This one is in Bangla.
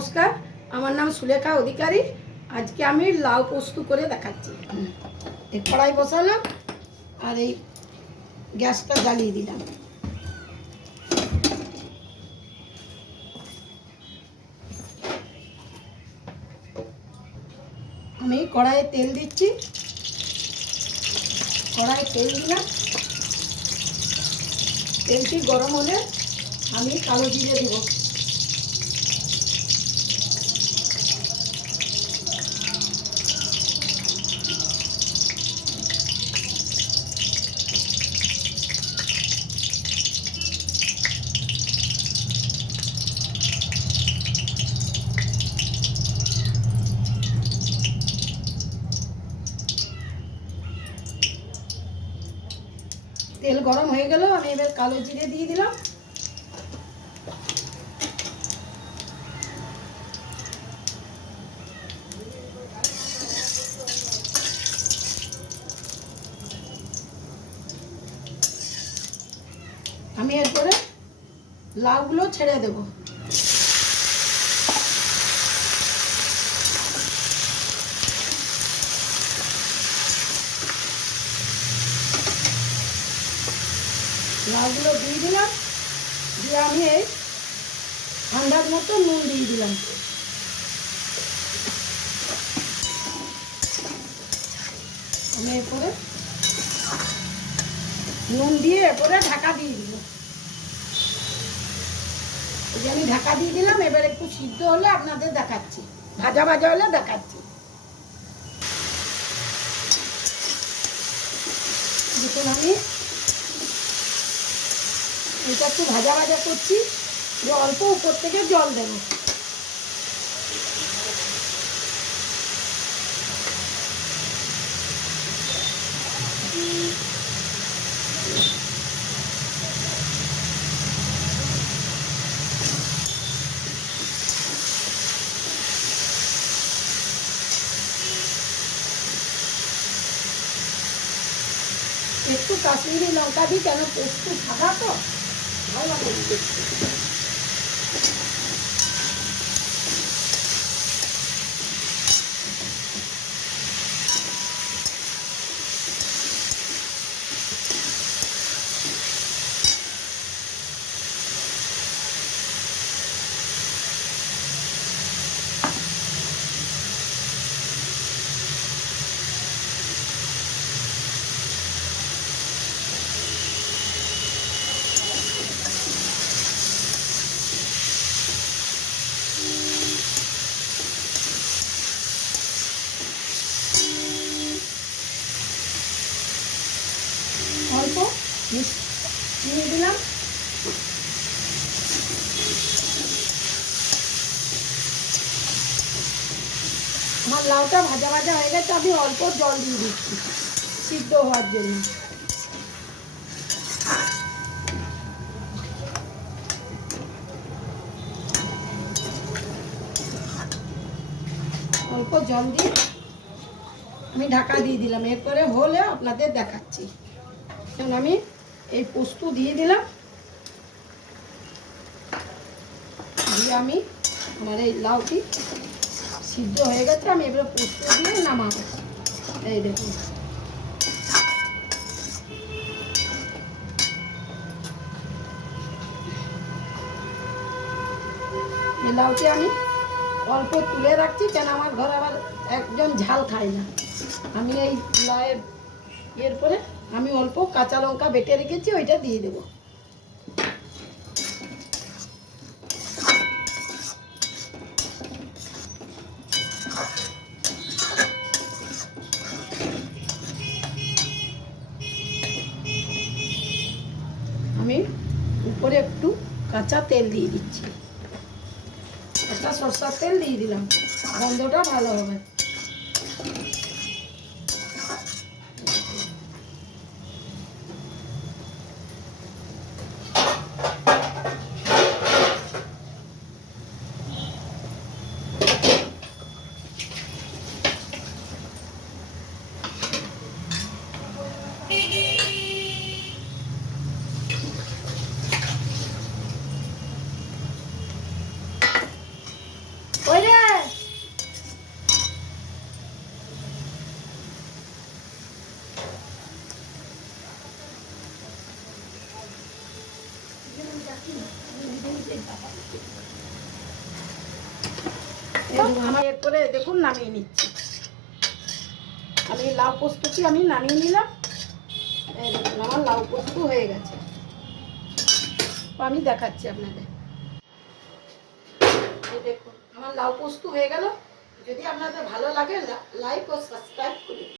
নমস্কার, আমার নাম সুলেখা অধিকারী। আজকে আমি লাউ পোস্ত করে দেখাচ্ছি। এই কড়াই বসালাম আর এই গ্যাসটা জ্বালিয়ে দিলাম। আমি কড়াইয়ে তেল দিচ্ছি। কড়াইয়ে তেল দিলাম। তেলটি গরম হলে আমি কালো জিরে দেব। তেল গরম হয়ে গেল, আমি এবার কালো জিরে দিয়ে দিলাম। আমি এরপরে লাউগুলো ছেড়ে দেব। লাউগুলো দিয়ে দিলাম, দিয়ে আমি এই আন্দাজ মতো নুন দিয়ে দিলাম। আমি এরপরে নুন দিয়ে এরপরে ঢাকা দিয়ে দিলাম। এই যে আমি ঢাকা দিয়ে দিলাম, এবার একটু সিদ্ধ হলে আপনাদের দেখাচ্ছি, ভাজা ভাজা হলে দেখাচ্ছি। দেখুন আমি এটা একটু ভাজা ভাজা করছি, যে অল্প উপর থেকে জল দেবো। একটু কাশ্মীরি লঙ্কা দিই, কেন পোস্ত সাদা তো ভালো লাগে দেখতে। অল্প চিনি দিলাম। আমার লাউটা ভাজা ভাজা হয়ে গেছে, আমি অল্প জল দিয়ে দিচ্ছি সিদ্ধ হওয়ার জন্য। অল্প জল দিয়ে আমি ঢাকা দিয়ে দিলাম। এরপরে হলে আপনাদের দেখাচ্ছি। এখন আমি এই পোস্ত দিয়ে দিলাম, দিয়ে আমি আমার এই লাউটি সিদ্ধ হয়ে গেছে, আমি এবারে পোস্ত দিয়ে নামাবো। এই দেখুন, এই লাউটি আমি অল্প তুলে রাখছি, কেন আমার ঘরে আবার একজন ঝাল খায় না। আমি এই লাউয়ের এরপরে আমি অল্প কাঁচা লঙ্কা বেটে রেখেছি, ওইটা দিয়ে দেবো। আমি উপরে একটু কাঁচা তেল দিয়ে দিচ্ছি, কাঁচা সরষের তেল দিয়ে দিলাম, গন্ধটা ভালো হবে। আমার এরপরে দেখুন নামিয়ে নিচ্ছি। আমি লাউ পোস্তটি আমি নামিয়ে নিলাম। এই দেখুন আমার লাউ পোস্ত হয়ে গেছে। আমি দেখাচ্ছি আপনাদের। এই দেখুন আমার লাউ পোস্ত হয়ে গেল। যদি আপনাদের ভালো লাগে লাইক ও সাবস্ক্রাইব করুন।